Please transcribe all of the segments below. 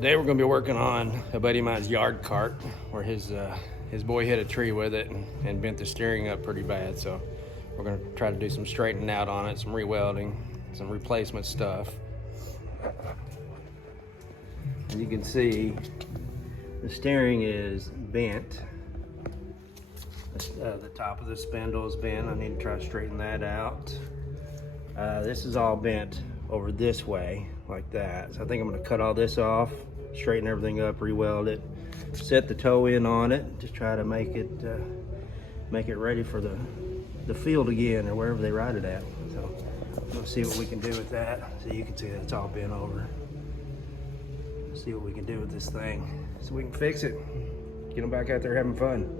Today we're going to be working on a buddy of mine's yard cart where his boy hit a tree with it and bent the steering up pretty bad. So we're going to try to do some straightening out on it, some rewelding, some replacement stuff. And you can see the steering is bent. The top of the spindle is bent. I need to try to straighten that out. This is all bent over this way, like that. So I think I'm going to cut all this off, straighten everything up, re-weld it, set the toe in on it, just try to make it ready for the field again, or wherever they ride it at. So let's see what we can do with that. So you can see that it's all bent over. Let's see what we can do with this thing so we can fix it, get them back out there having fun.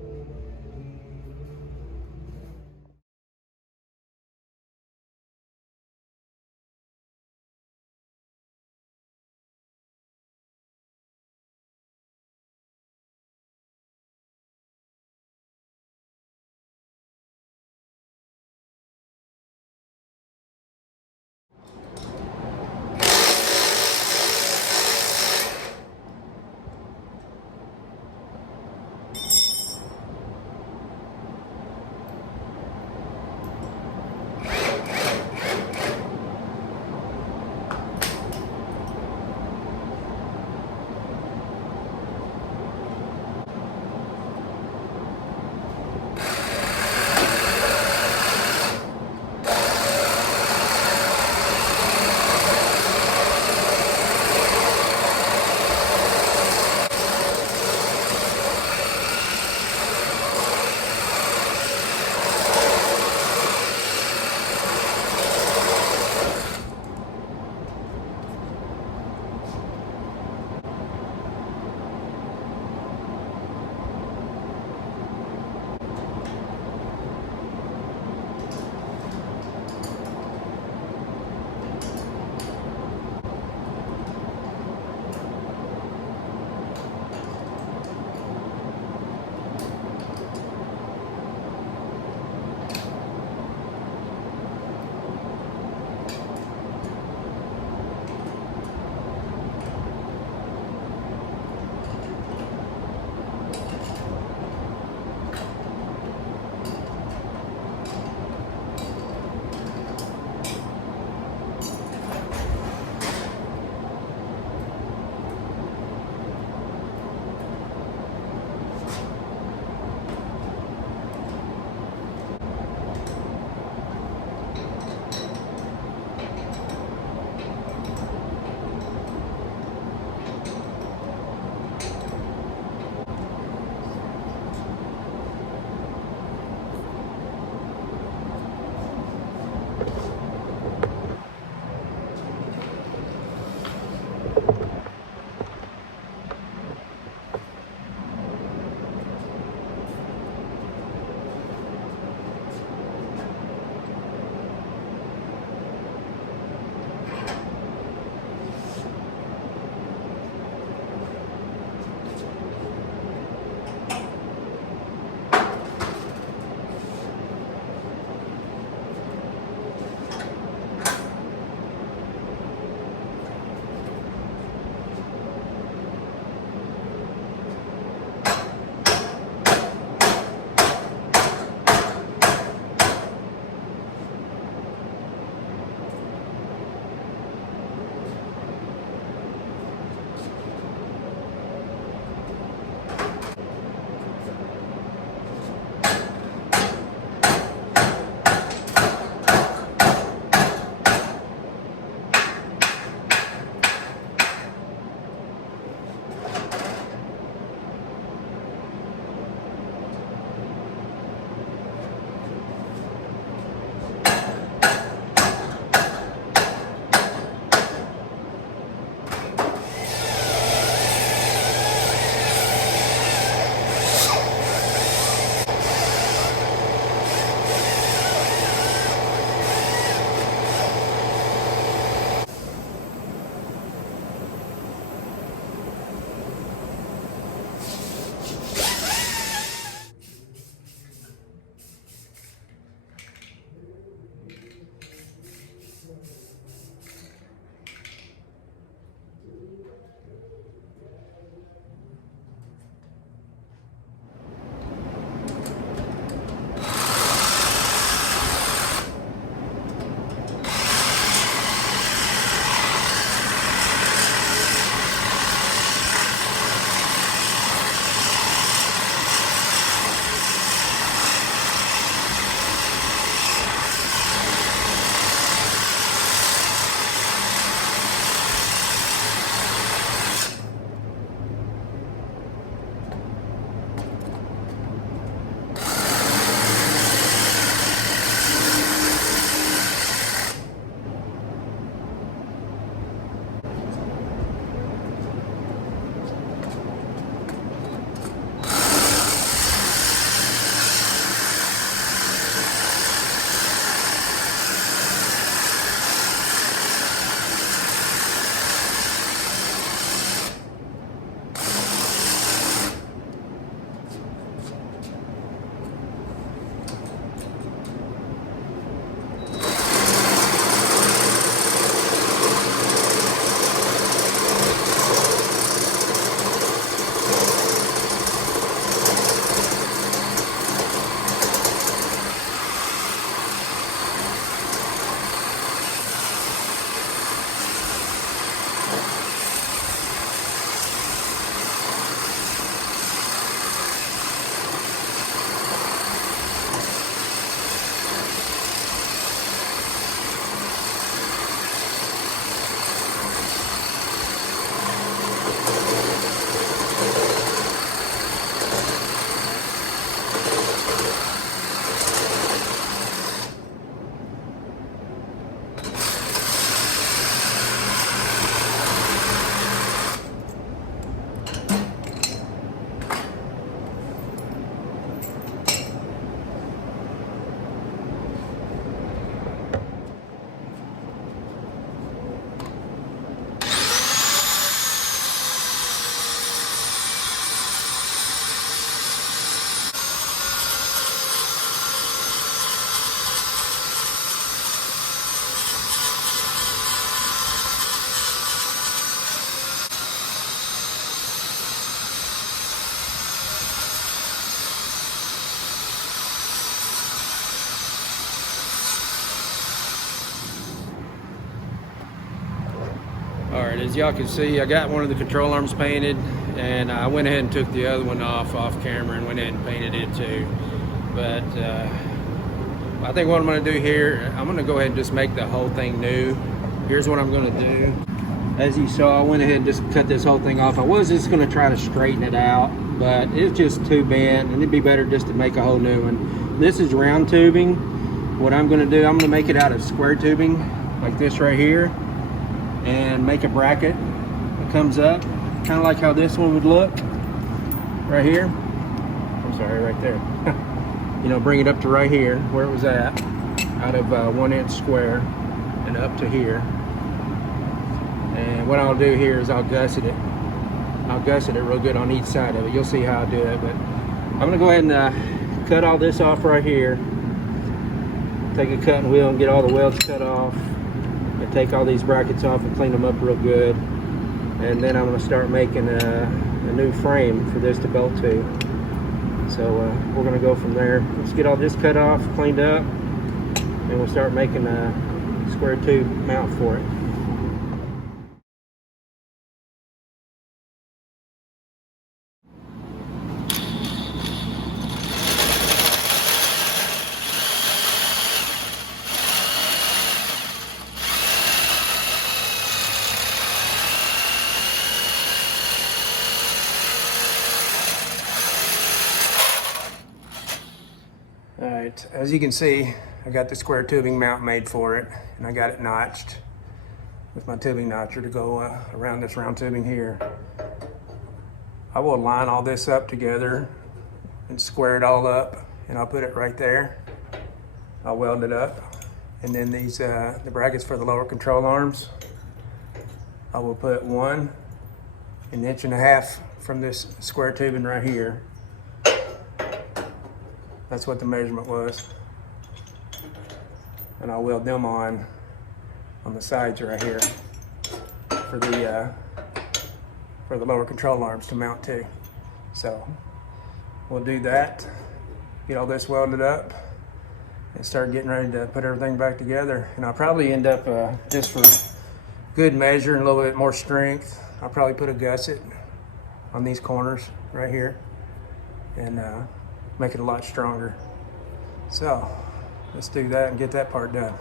All right, as y'all can see, I got one of the control arms painted, and I went ahead and took the other one off camera and went ahead and painted it too. But I think what I'm going to do here, I'm going to go ahead and just make the whole thing new. Here's what I'm going to do. As you saw, I went ahead and just cut this whole thing off. I was just going to try to straighten it out, but it's just too bent, and it'd be better just to make a whole new one. This is round tubing. What I'm going to do, I'm going to make it out of square tubing, like this right here, and make a bracket that comes up, kind of like how this one would look, right here. I'm sorry, right there. You know, bring it up to right here, where it was at, out of 1 inch square, and up to here. And what I'll do here is I'll gusset it. I'll gusset it real good on each side of it. You'll see how I do it, but I'm gonna go ahead and cut all this off right here. Take a cutting wheel and get all the welds cut off, and take all these brackets off and clean them up real good. And then I'm gonna start making a new frame for this to bolt to. So we're gonna go from there. Let's get all this cut off, cleaned up, and we'll start making a square tube mount for it. All right, as you can see, I got the square tubing mount made for it, and I got it notched with my tubing notcher to go around this round tubing here. I will line all this up together and square it all up, and I'll put it right there. I'll weld it up, and then these the brackets for the lower control arms, I will put 1.5 inches from this square tubing right here. That's what the measurement was. And I'll weld them on the sides right here for the lower control arms to mount to. So we'll do that, get all this welded up, and start getting ready to put everything back together. And I'll probably end up, just for good measure and a little bit more strength, I'll probably put a gusset on these corners right here, and make it a lot stronger. So let's do that and get that part done.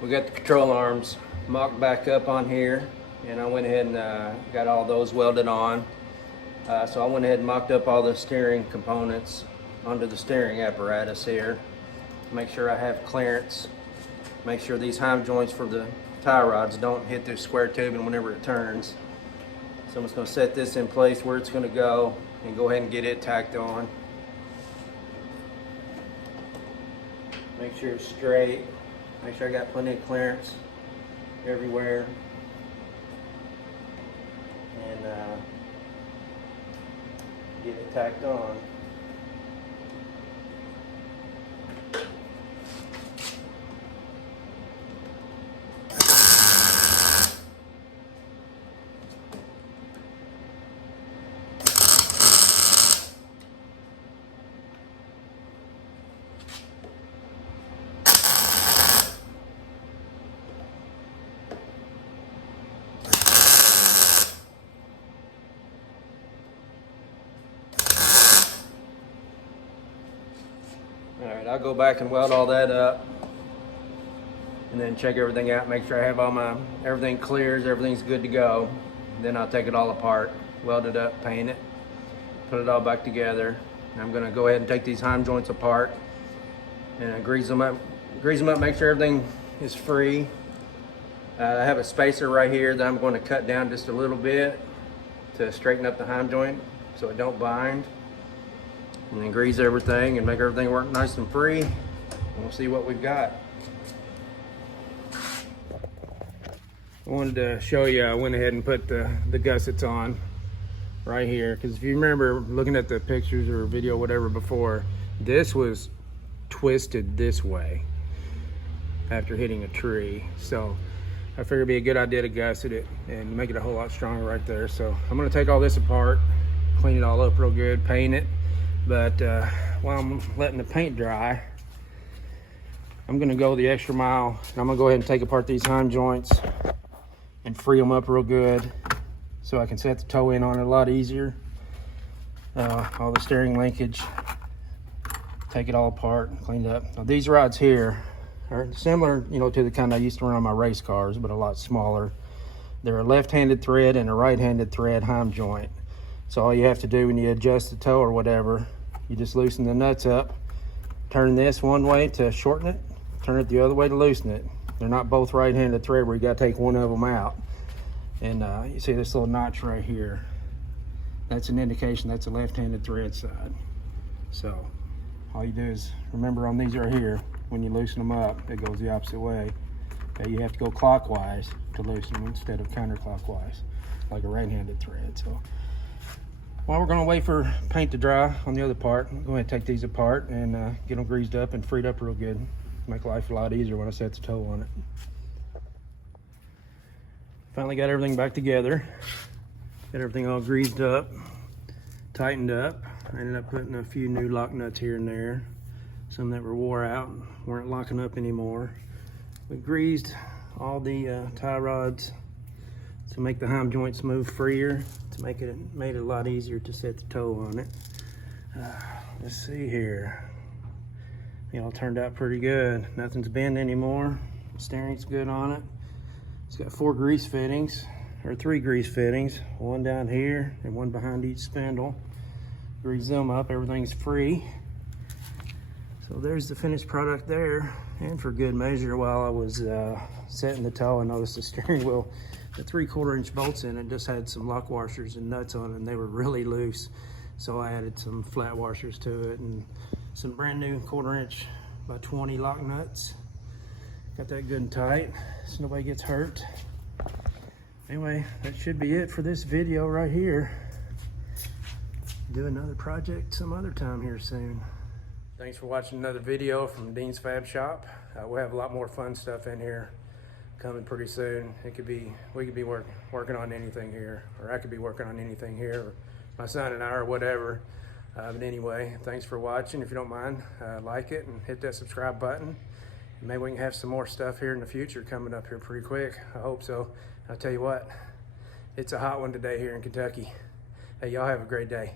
We got the control arms mocked back up on here, and I went ahead and got all those welded on. So I went ahead and mocked up all the steering components onto the steering apparatus here. Make sure I have clearance. Make sure these heim joints for the tie rods don't hit this square tubing whenever it turns. So I'm just gonna set this in place where it's gonna go and go ahead and get it tacked on. Make sure it's straight. Make sure I got plenty of clearance everywhere. And get it tacked on. Alright, I'll go back and weld all that up and then check everything out, make sure I have all everything clears, everything's good to go. Then I'll take it all apart, weld it up, paint it, put it all back together. And I'm gonna go ahead and take these heim joints apart and grease them up, make sure everything is free. I have a spacer right here that I'm going to cut down just a little bit to straighten up the heim joint so it don't bind. And then grease everything and make everything work nice and free. And we'll see what we've got. I wanted to show you, I went ahead and put the gussets on right here, because if you remember looking at the pictures or video, whatever before, this was twisted this way after hitting a tree. So I figured it'd be a good idea to gusset it and make it a whole lot stronger right there. So I'm gonna take all this apart, clean it all up real good, paint it. But while I'm letting the paint dry, I'm gonna go the extra mile and I'm gonna go ahead and take apart these heim joints and free them up real good so I can set the toe in on it a lot easier. All the steering linkage, take it all apart, clean it up. Now these rods here are similar, you know, to the kind I used to run on my race cars, but a lot smaller. They're a left-handed thread and a right-handed thread heim joint. So all you have to do when you adjust the toe or whatever, you just loosen the nuts up, turn this one way to shorten it, turn it the other way to loosen it. They're not both right-handed thread where you gotta take one of them out. And you see this little notch right here. That's an indication that's a left-handed thread side. So all you do is remember on these right here, when you loosen them up, it goes the opposite way. Okay, you have to go clockwise to loosen them instead of counterclockwise, like a right-handed thread. So while we're gonna wait for paint to dry on the other part, I'm going to take these apart and get them greased up and freed up real good. Make life a lot easier when I set the toe on it. Finally got everything back together. Got everything all greased up, tightened up. I ended up putting a few new lock nuts here and there. Some that were wore out, weren't locking up anymore. We greased all the tie rods to make the heim joints move freer, to made it a lot easier to set the toe on it. Let's see here. It all turned out pretty good. Nothing's bent anymore. The steering's good on it. It's got 4 grease fittings, or 3 grease fittings, one down here and one behind each spindle. Grease them up, everything's free. So there's the finished product there. And for good measure, while I was setting the toe, I noticed the steering wheel, the 3/4 inch bolts in it just had some lock washers and nuts on it, and they were really loose. So I added some flat washers to it and some brand new 1/4 inch by 20 lock nuts. Got that good and tight so nobody gets hurt. Anyway, that should be it for this video right here. Do another project some other time here soon. Thanks for watching another video from Dean's Fab Shop. We'll have a lot more fun stuff in here coming pretty soon. We could be working on anything here, or I could be working on anything here, or my son and I, or whatever. But anyway, thanks for watching. If you don't mind, like it and hit that subscribe button. Maybe we can have some more stuff here in the future coming up here pretty quick. I hope so. I'll tell you what, it's a hot one today here in Kentucky. Hey, y'all have a great day.